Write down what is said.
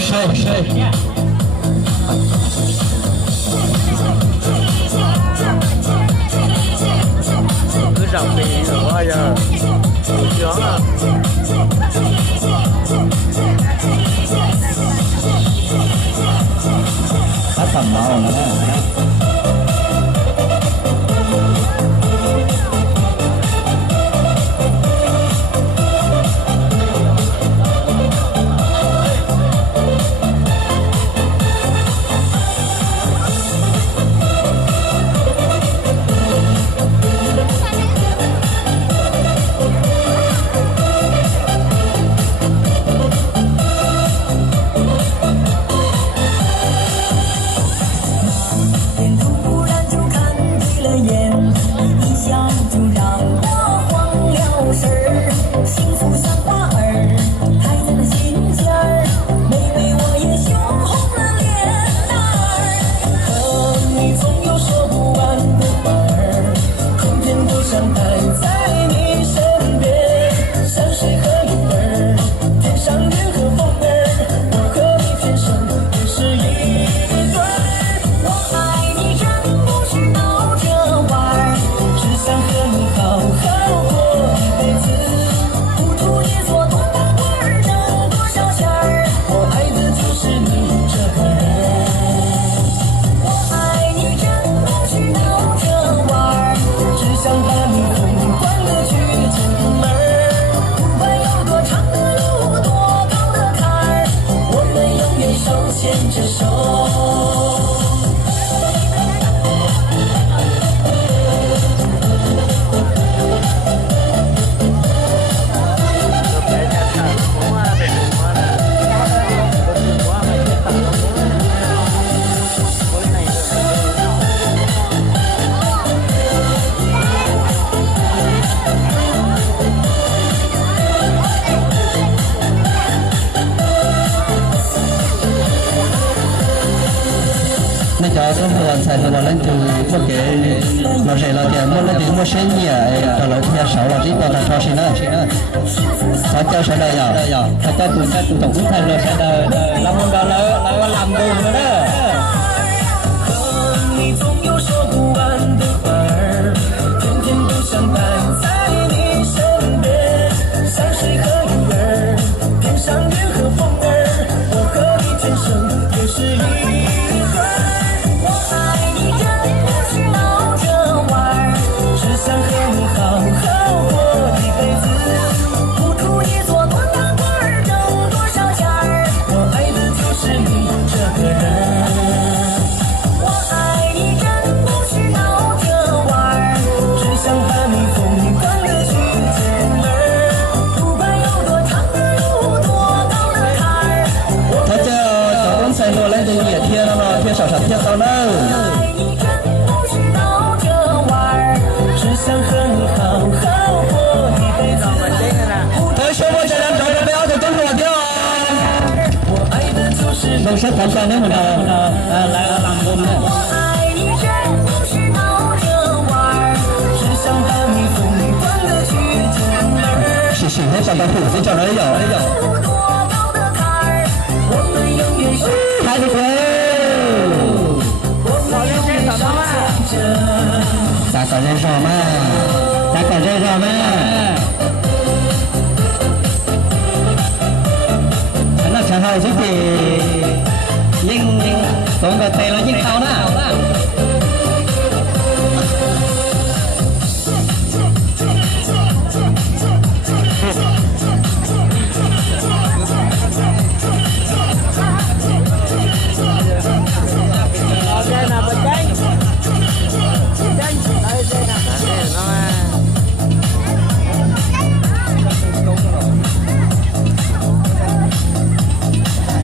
谁？cứ rằng vì bao giờ sướng à tác phẩm đó là cho số nguồn xài số lên từ một cái nó sẽ là tiền một lên từ một sen nhỉ rồi lại theo sáu là chỉ còn là cho xin nữa sao cho sẽ đây à sao cho tụi tổng cũng thành rồi sẽ đời làm một đợt lại làm cùng nữa đó少少跳到那同学们，这张照片不要再跟着我跳啊！都是团团的嘛，来了朗诵的。是喜欢上到虎子这儿有。还得会。咋搞这什么？咋搞这什么？那前后就比ยิ่งตรงกับเตะแล้วยิ่งเข้านะ